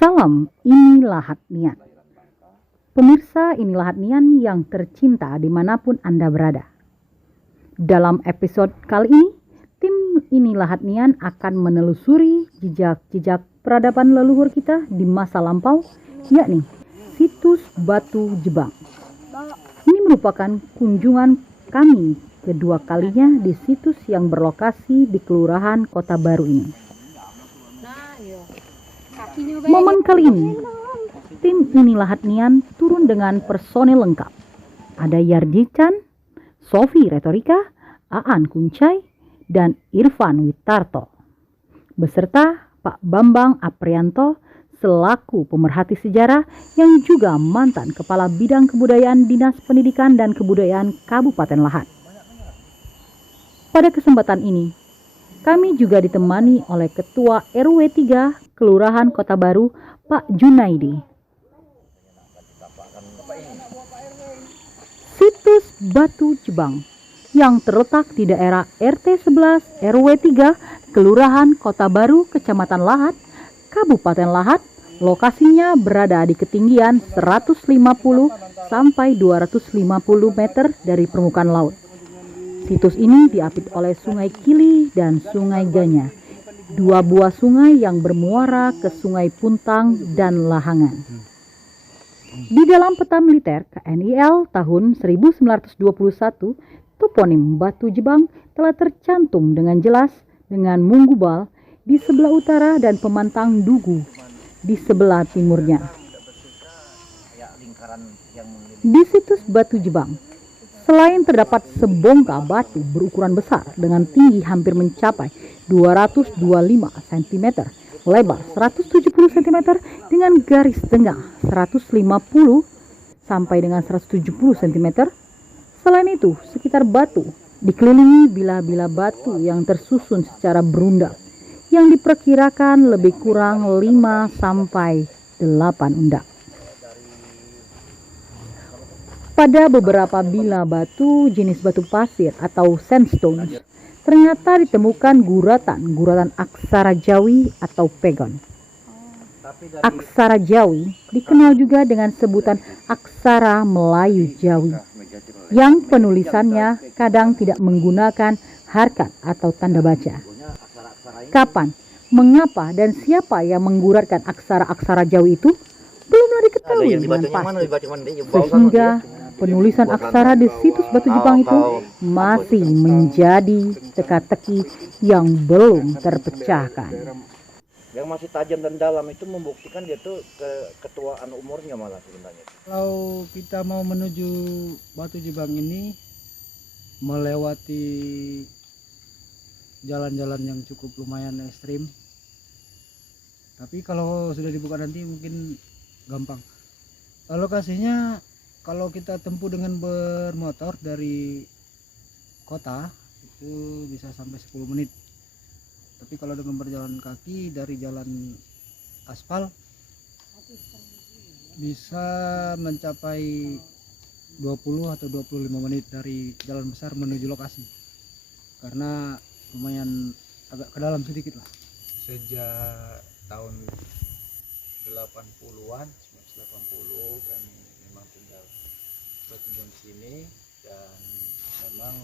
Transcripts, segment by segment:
Salam, ini Lahat Nian. Pemirsa, ini Lahat Nian yang tercinta dimanapun Anda berada. Dalam episode kali ini, tim ini Lahat Nian akan menelusuri jejak-jejak peradaban leluhur kita di masa lampau, yakni situs Batu Jebang. Ini merupakan kunjungan kami kedua kalinya di situs yang berlokasi di Kelurahan Kota Baru ini. Momen kali ini, tim ini Lahat Nian turun dengan personil lengkap. Ada Yarji Chan, Sofi Retorika, Aan Kuncai, dan Irfan Witarto. Beserta Pak Bambang Aprianto selaku pemerhati sejarah yang juga mantan Kepala Bidang Kebudayaan Dinas Pendidikan dan Kebudayaan Kabupaten Lahat. Pada kesempatan ini, kami juga ditemani oleh Ketua RW 3 Kelurahan Kota Baru, Pak Junaidi. Situs Batu Jebang yang terletak di daerah RT 11 RW 3 Kelurahan Kota Baru, Kecamatan Lahat, Kabupaten Lahat, lokasinya berada di ketinggian 150 sampai 250 meter dari permukaan laut. Situs ini diapit oleh Sungai Kili dan Sungai Ganya, dua buah sungai yang bermuara ke Sungai Puntang dan Lahangan. Di dalam peta militer KNIL tahun 1921, toponim Batu Jebang telah tercantum dengan jelas dengan Munggubal di sebelah utara dan Pemantang Dugu di sebelah timurnya. Di situs Batu Jebang, selain terdapat sebongkah batu berukuran besar dengan tinggi hampir mencapai 225 cm, lebar 170 cm dengan garis tengah 150 sampai dengan 170 cm. Selain itu, sekitar batu dikelilingi bila-bila batu yang tersusun secara berundak yang diperkirakan lebih kurang 5 sampai 8 undak. Pada beberapa bila batu jenis batu pasir atau sandstone, ternyata ditemukan guratan aksara Jawi atau pegon. Aksara Jawi dikenal juga dengan sebutan aksara Melayu Jawi, yang penulisannya kadang tidak menggunakan harkat atau tanda baca. Kapan, mengapa, dan siapa yang mengguratkan aksara-aksara Jawi itu belumlah diketahui dengan pasti, sehingga penulisan aksara di situs Batu Jebang itu masih menjadi teka-teki yang belum terpecahkan. Yang masih tajam dan dalam itu membuktikan dia tuh ketuaan umurnya malah sebenarnya. Kalau kita mau menuju Batu Jebang ini melewati jalan-jalan yang cukup lumayan ekstrim, tapi kalau sudah dibuka nanti mungkin gampang. Lokasinya kalau kita tempuh dengan bermotor dari kota itu bisa sampai 10 menit. Tapi kalau dengan berjalan kaki dari jalan aspal bisa mencapai 20 atau 25 menit dari jalan besar menuju lokasi. Karena lumayan agak ke dalam sedikit lah. Sejak tahun 80-an, 1980 kami memang tinggal berkunjung di sini, dan memang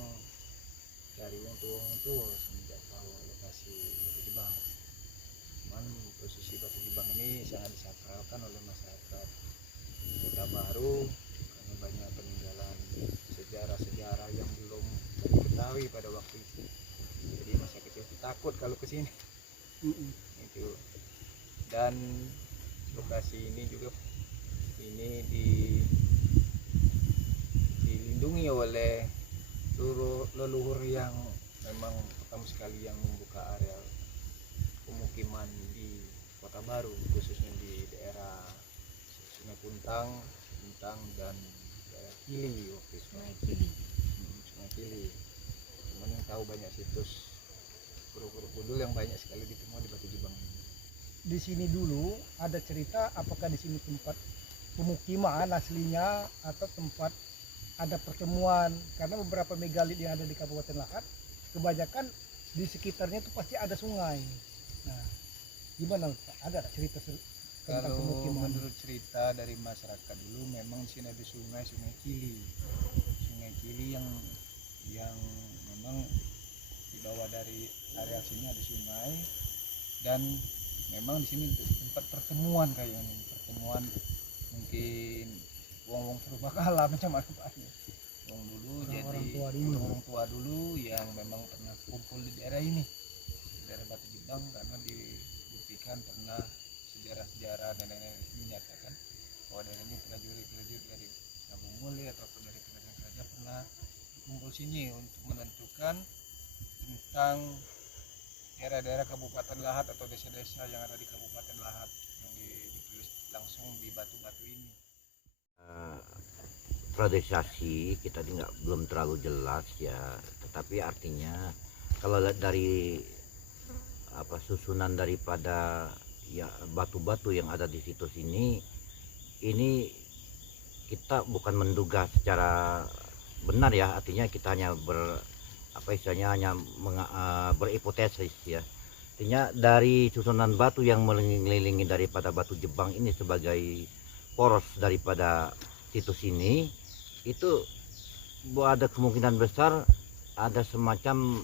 dari wong tua semenjak tahu lokasi Batu Jebang. Cuman posisi Batu Jebang ini sangat disakralkan oleh masyarakat Kota Baru karena banyak peninggalan sejarah-sejarah yang belum diketahui pada waktu itu. Jadi masa kecil takut kalau ke sini. Itu. Dan lokasi ini juga dilindungi oleh leluhur yang memang pertama sekali yang membuka area pemukiman di Kota Baru, khususnya di daerah Sungai Puntang dan daerah Kili waktu itu. Sungai Kili. Cuman yang tahu banyak situs Borobudur Kudul yang banyak sekali ditemui di Batu Jebang. Di sini dulu ada cerita apakah di sini tempat pemukiman aslinya atau tempat ada pertemuan, karena beberapa megalit yang ada di Kabupaten Lahat kebanyakan di sekitarnya itu pasti ada sungai. Nah, gimana Pak? Ada nggak cerita tentang Kalau pemukiman? menurut cerita dari masyarakat dulu, memang di sini ada Sungai Kili. Sungai Kili yang memang di bawah dari area sini ada sungai, dan memang di sini tempat pertemuan kayaknya, pertemuan mungkin wong-wong purbakala macam apa Pak. Wong dulu, Orang-orang jadi tua dulu. orang tua dulu yang memang pernah kumpul di daerah ini, daerah Batu Jebang, karena dibuktikan pernah sejarah-sejarah nenek-nenek menyatakan bahwa daerah ini prajurit-prajurit dari Abu Muli ataupun dari kerajaan kerajaan pernah kumpul sini untuk menentukan tentang daerah-daerah Kabupaten Lahat atau desa-desa yang ada di Kabupaten Lahat, yang ditulis langsung di batu-batu ini. Priorisasi kita belum terlalu jelas ya, tetapi artinya kalau lihat dari susunan daripada ya batu-batu yang ada di situs ini kita bukan menduga secara benar ya, artinya kita hanya berhipotesis ya. Artinya dari susunan batu yang mengelilingi daripada Batu Jebang ini sebagai poros daripada situs ini, itu ada kemungkinan besar ada semacam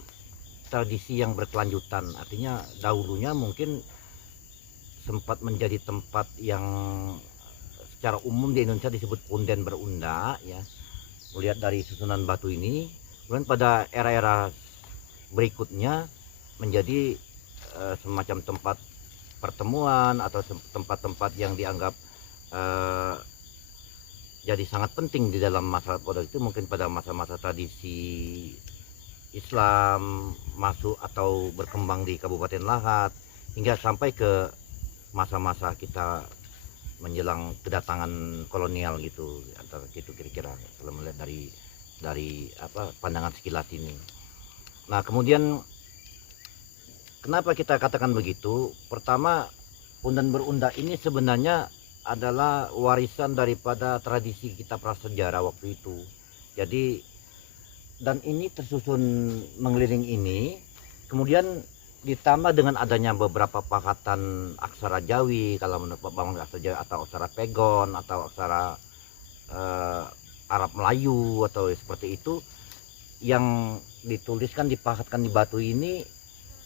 tradisi yang berkelanjutan. Artinya dahulunya mungkin sempat menjadi tempat yang secara umum di Indonesia disebut punden berunda ya, melihat dari susunan batu ini. Kemudian pada era-era berikutnya menjadi semacam tempat pertemuan atau tempat-tempat yang dianggap jadi sangat penting di dalam masyarakat pada itu, mungkin pada masa-masa tradisi Islam masuk atau berkembang di Kabupaten Lahat, hingga sampai ke masa-masa kita menjelang kedatangan kolonial gitu, antara gitu kira-kira kalau melihat dari pandangan sekilas ini. Nah, kemudian kenapa kita katakan begitu? Pertama, punden berunda ini sebenarnya adalah warisan daripada tradisi kita prasejarah waktu itu. Jadi, dan ini tersusun mengeliling ini, kemudian ditambah dengan adanya beberapa pakatan aksara Jawi, kalau menurut Pak Bangun aksara Jawi atau aksara Pegon atau aksara Arab Melayu atau seperti itu, yang dituliskan dipakatkan di batu ini,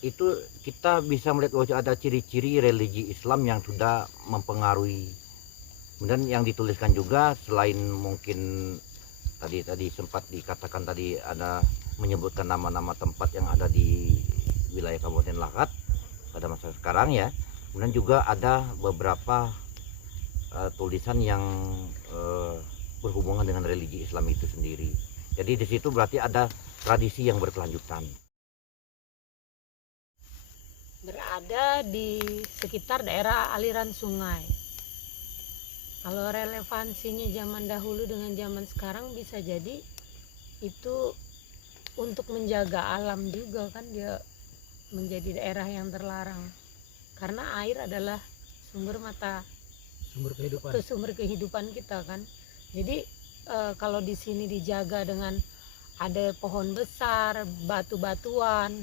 itu kita bisa melihat bahwa ada ciri-ciri religi Islam yang sudah mempengaruhi. Kemudian yang dituliskan juga selain mungkin tadi sempat dikatakan tadi ada menyebutkan nama-nama tempat yang ada di wilayah Kabupaten Lahat pada masa sekarang ya. Kemudian juga ada beberapa tulisan yang berhubungan dengan religi Islam itu sendiri. Jadi di situ berarti ada tradisi yang berkelanjutan. Berada di sekitar daerah aliran sungai. Kalau relevansinya zaman dahulu dengan zaman sekarang, bisa jadi itu untuk menjaga alam juga kan, dia menjadi daerah yang terlarang karena air adalah sumber kehidupan kita kan. Jadi kalau di sini dijaga dengan ada pohon besar, batu-batuan,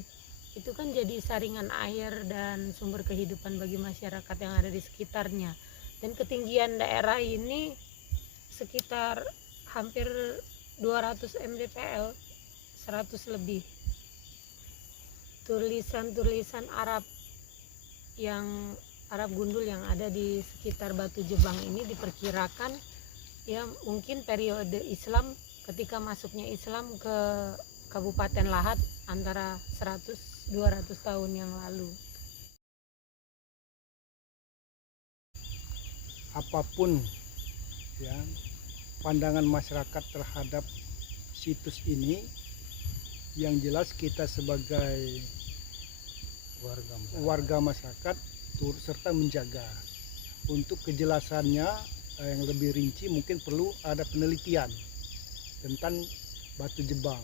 itu kan jadi saringan air dan sumber kehidupan bagi masyarakat yang ada di sekitarnya. Dan ketinggian daerah ini sekitar hampir 200 mdpl, 100 lebih. Tulisan-tulisan Arab gundul yang ada di sekitar Batu Jebang ini diperkirakan ya mungkin periode Islam, ketika masuknya Islam ke Kabupaten Lahat antara 100-200 tahun yang lalu. Apapun ya pandangan masyarakat terhadap situs ini, yang jelas kita sebagai warga masyarakat turut serta menjaga. Untuk kejelasannya yang lebih rinci mungkin perlu ada penelitian tentang Batu Jebang.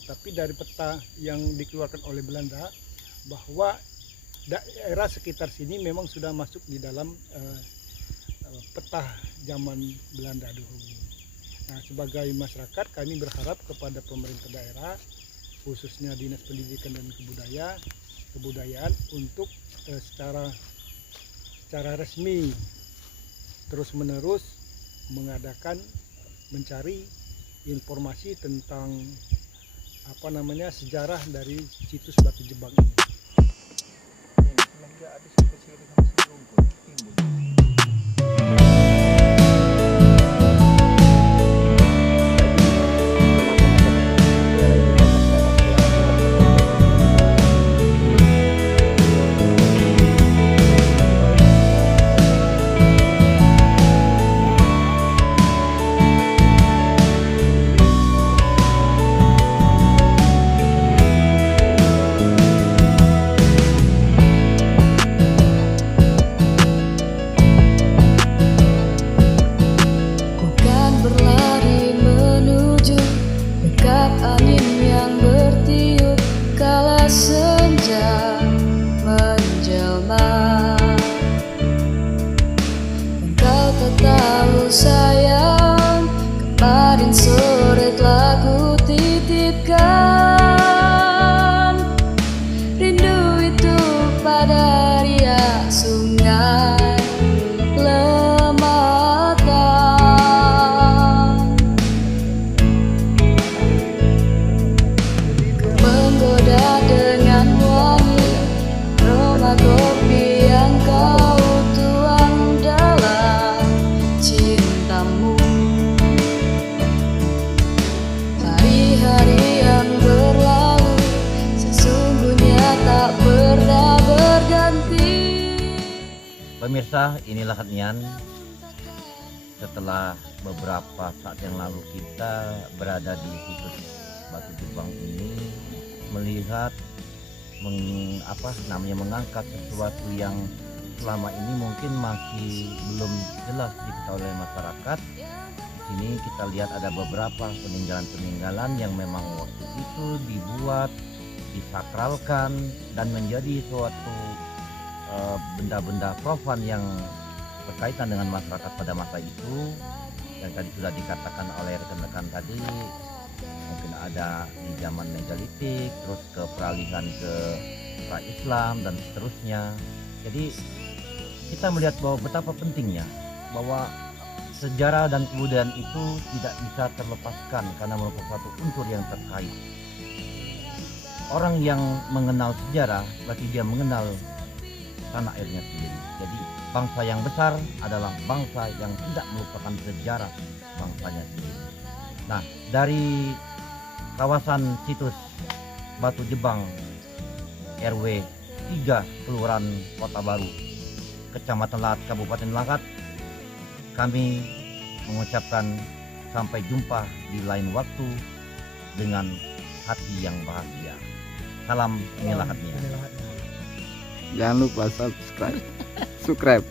Tetapi dari peta yang dikeluarkan oleh Belanda bahwa daerah sekitar sini memang sudah masuk di dalam peta zaman Belanda dulu. Nah, sebagai masyarakat kami berharap kepada pemerintah daerah khususnya Dinas Pendidikan dan Kebudayaan untuk secara resmi terus-menerus mencari informasi tentang sejarah dari situs Batu Jebang ini. Bukan berlari menuju dekat angin yang bertiup kala senja menjelma. Engkau tak tahu sayang, kemarin sore telah ku titipkan rindu itu pada riak sungai Lematang. Menggoda dengan wangi aroma kopi yang kau tuang dalam cintamu. Hari-hari yang berlalu sesungguhnya tak pernah berganti. Pemirsa, inilah Nian. Setelah beberapa saat yang lalu kita berada di situs Batu Jebang ini, melihat mengangkat sesuatu yang selama ini mungkin masih belum jelas diketahui oleh masyarakat. Di sini kita lihat ada beberapa peninggalan-peninggalan yang memang waktu itu dibuat, disakralkan dan menjadi suatu benda-benda profan yang berkaitan dengan masyarakat pada masa itu. Yang tadi sudah dikatakan oleh rekan-rekan tadi, mungkin ada di zaman megalitik, terus ke peralihan ke pra-Islam dan seterusnya. Jadi kita melihat bahwa betapa pentingnya bahwa sejarah dan kebudayaan itu tidak bisa terlepaskan karena merupakan satu unsur yang terkait. Orang yang mengenal sejarah berarti dia mengenal tanah airnya sendiri. Jadi bangsa yang besar adalah bangsa yang tidak melupakan sejarah bangsanya sendiri. Nah, dari kawasan situs Batu Jebang RW 3 Kelurahan Kota Baru, Kecamatan Lahat, Kabupaten Langkat, kami mengucapkan sampai jumpa di lain waktu dengan hati yang bahagia. Salam Inilah Nian. Jangan lupa subscribe.